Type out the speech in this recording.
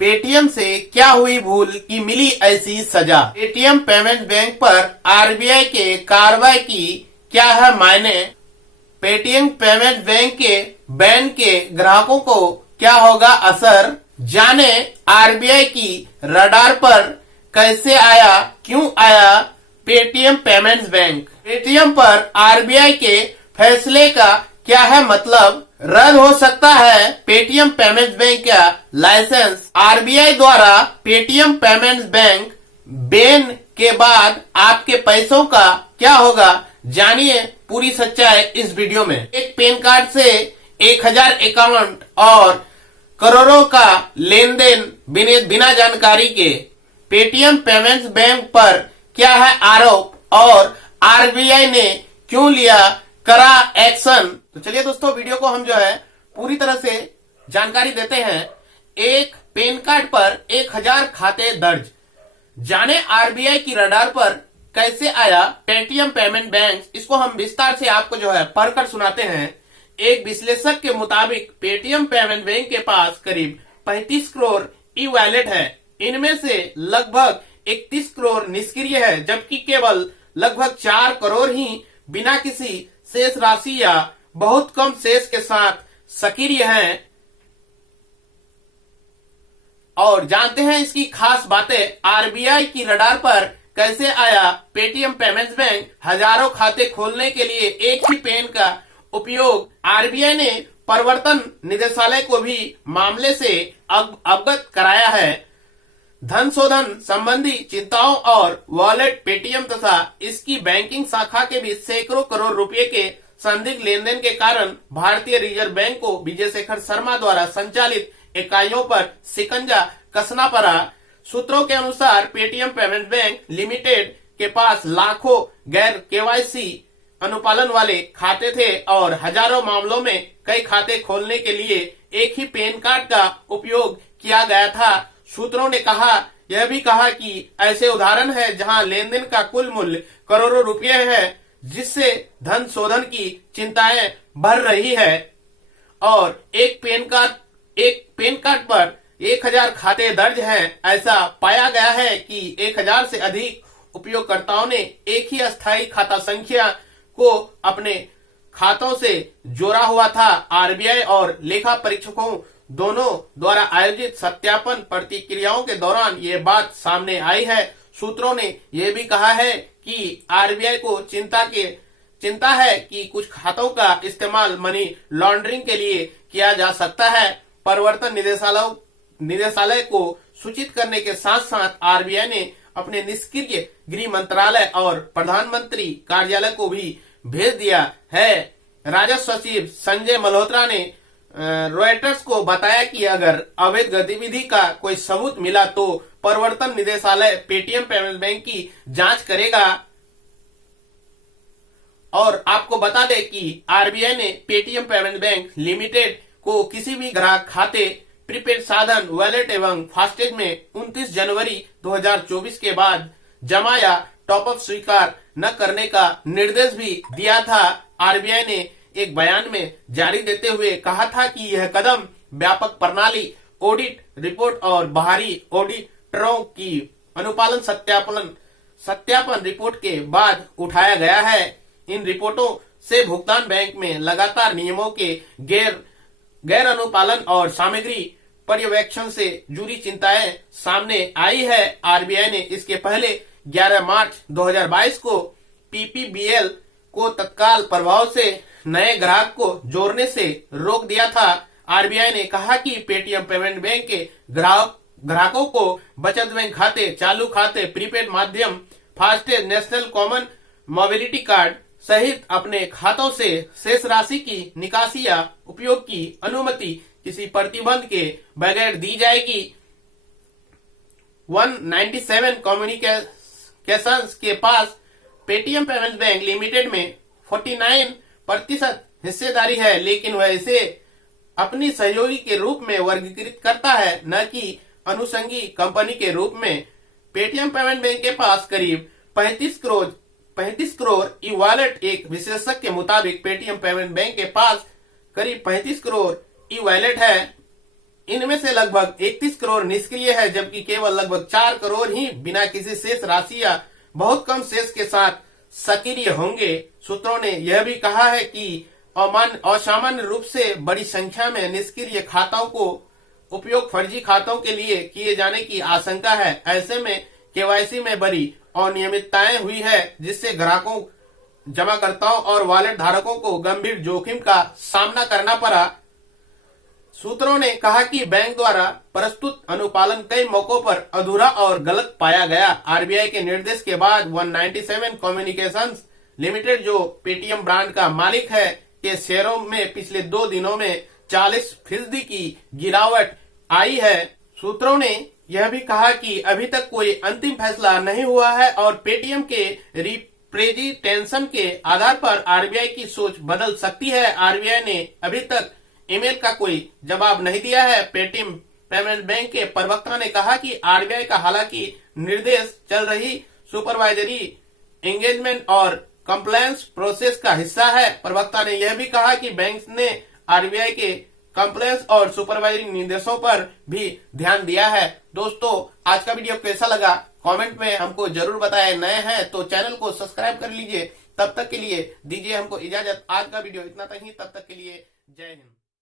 Paytm से क्या हुई भूल कि मिली ऐसी सजा। पेटीएम पेमेंट्स बैंक पर आरबीआई के कार्रवाई की क्या है मायने। पेटीएम पेमेंट्स बैंक के बैन के ग्राहकों को क्या होगा असर। जाने आरबीआई की रडार पर कैसे आया, क्यों आया पेटीएम पेमेंट्स बैंक। पेटीएम पर आरबीआई के फैसले का क्या है मतलब। रद्द हो सकता है पेटीएम पेमेंट्स बैंक का लाइसेंस। आरबीआई द्वारा पेटीएम पेमेंट्स बैंक बैन के बाद आपके पैसों का क्या होगा, जानिए पूरी सच्चाई इस वीडियो में। एक पैन कार्ड से 1000 अकाउंट और करोड़ों का लेन देन बिना जानकारी के। पेटीएम पेमेंट्स बैंक पर क्या है आरोप और आरबीआई ने क्यों लिया करा एक्शन। तो चलिए दोस्तों, वीडियो को हम जो है पूरी तरह से जानकारी देते हैं। एक पैन कार्ड पर 1000 खाते दर्ज, जाने आरबीआई की रडार पर कैसे आया पेटीएम पेमेंट बैंक। इसको हम विस्तार से आपको जो है पढ़कर सुनाते हैं। एक विश्लेषक के मुताबिक पेटीएम पेमेंट बैंक के पास करीब 35 करोड़ ई वॉलेट है। इनमें से लगभग 31 करोड़ निष्क्रिय है, जबकि केवल लगभग 4 करोड़ ही बिना किसी शेष राशि या बहुत कम शेष के साथ सक्रिय हैं। और जानते हैं इसकी खास बातें। आरबीआई की रडार पर कैसे आया पेटीएम पेमेंट्स बैंक। हजारों खाते खोलने के लिए एक ही पैन का उपयोग। आरबीआई ने प्रवर्तन निदेशालय को भी मामले से अवगत कराया है। धन शोधन संबंधी चिंताओं और वॉलेट पेटीएम तथा इसकी बैंकिंग शाखा के बीच सैकड़ों करोड़ रुपए के संदिग्ध लेन देन के कारण भारतीय रिजर्व बैंक को विजय शेखर शर्मा द्वारा संचालित इकाइयों पर शिकंजा कसना पड़ा। सूत्रों के अनुसार पेटीएम पेमेंट बैंक लिमिटेड के पास लाखों गैर केवाईसी अनुपालन वाले खाते थे और हजारों मामलों में कई खाते खोलने के लिए एक ही पैन कार्ड का उपयोग किया गया था। सूत्रों ने यह भी कहा कि ऐसे उदाहरण है जहां लेन देन का कुल मूल्य करोड़ों रुपए है, जिससे धन शोधन की चिंताएं बढ़ रही है। और एक पैन कार्ड पर 1000 खाते दर्ज हैं। ऐसा पाया गया है कि 1000 से अधिक उपयोगकर्ताओं ने एक ही अस्थायी खाता संख्या को अपने खातों से जोड़ा हुआ था। आरबीआई और लेखा परीक्षकों दोनों द्वारा आयोजित सत्यापन प्रतिक्रियाओं के दौरान ये बात सामने आई है। सूत्रों ने यह भी कहा है कि आरबीआई को चिंता है कि कुछ खातों का इस्तेमाल मनी लॉन्ड्रिंग के लिए किया जा सकता है। प्रवर्तन निदेशालय को सूचित करने के साथ साथ आरबीआई ने अपने निष्क्रिय गृह मंत्रालय और प्रधानमंत्री कार्यालय को भी भेज दिया है। राजस्व सचिव संजय मल्होत्रा ने रॉयटर्स को बताया कि अगर अवैध गतिविधि का कोई सबूत मिला तो प्रवर्तन निदेशालय पेटीएम पेमेंट बैंक की जांच करेगा। और आपको बता दें कि आरबीआई ने पेटीएम पेमेंट बैंक लिमिटेड को किसी भी ग्राहक खाते, प्रीपेड साधन, वॉलेट एवं फास्टैग में 29 जनवरी 2024 के बाद जमा या टॉपअप स्वीकार न करने का निर्देश भी दिया था। आरबीआई ने एक बयान में जारी देते हुए कहा था कि यह कदम व्यापक प्रणाली ऑडिट रिपोर्ट और बाहरी ऑडिटरों की अनुपालन सत्यापन रिपोर्ट के बाद उठाया गया है। इन रिपोर्टों से भुगतान बैंक में लगातार नियमों के गैर अनुपालन और सामग्री पर्यवेक्षण से जुड़ी चिंताएं सामने आई है। आरबीआई ने इसके पहले 11 मार्च 2022 को पीपीबीएल को तत्काल प्रभाव से नए ग्राहक को जोड़ने से रोक दिया था। आरबीआई ने कहा कि पेटीएम पेमेंट बैंक के ग्राहकों को बचत बैंक खाते, चालू खाते, प्रीपेड माध्यम, FASTag, national common mobility card सहित अपने खातों से शेष राशि की निकासी या उपयोग की अनुमति किसी प्रतिबंध के बगैर दी जाएगी। 197 कम्युनिकेशंस के पास पेटीएम पेमेंट्स बैंक लिमिटेड में 49% हिस्सेदारी है, लेकिन वह इसे अपनी सहयोगी के रूप में वर्गीकृत करता है, न कि अनुषंगी कंपनी के रूप में। पेटीएम पेमेंट बैंक के पास करीब 35 करोड़ ई वॉलेट। एक विशेषज्ञ के मुताबिक पेटीएम पेमेंट बैंक के पास करीब 35 करोड़ ई वॉलेट है। इनमें से लगभग 31 करोड़ निष्क्रिय है, जबकि केवल लगभग 4 करोड़ ही बिना किसी शेष राशि या बहुत कम शेष के साथ सक्रिय होंगे। सूत्रों ने यह भी कहा है कि असामान्य रूप से बड़ी संख्या में निष्क्रिय खातों को उपयोग फर्जी खातों के लिए किए जाने की आशंका है। ऐसे में केवाईसी में बड़ी अनियमितताएं हुई है, जिससे ग्राहकों, जमाकर्ताओं और वॉलेट धारकों को गंभीर जोखिम का सामना करना पड़ा। सूत्रों ने कहा कि बैंक द्वारा प्रस्तुत अनुपालन कई मौकों पर अधूरा और गलत पाया गया। आरबीआई के निर्देश के बाद 197 कम्युनिकेशंस लिमिटेड, जो पेटीएम ब्रांड का मालिक है, के शेयरों में पिछले 2 दिनों में 40% की गिरावट आई है। सूत्रों ने यह भी कहा कि अभी तक कोई अंतिम फैसला नहीं हुआ है और पेटीएम के रिप्रेजेंटेशन के आधार पर आरबीआई की सोच बदल सकती है। आरबीआई ने अभी तक ईमेल का कोई जवाब नहीं दिया है। पेटीएम पेमेंट्स बैंक के प्रवक्ता ने कहा कि आरबीआई का हालांकि निर्देश चल रही सुपरवाइजरी एंगेजमेंट और कंप्लायंस प्रोसेस का हिस्सा है। प्रवक्ता ने यह भी कहा कि बैंक ने आरबीआई के कंप्लायंस और सुपरवाइजरी निर्देशों पर भी ध्यान दिया है। दोस्तों, आज का वीडियो कैसा लगा कमेंट में हमको जरूर बताएं। नए हैं तो चैनल को सब्सक्राइब कर लीजिए। तब तक के लिए दीजिए हमको इजाजत। आज का वीडियो इतना तक ही, तब तक के लिए जय हिंद।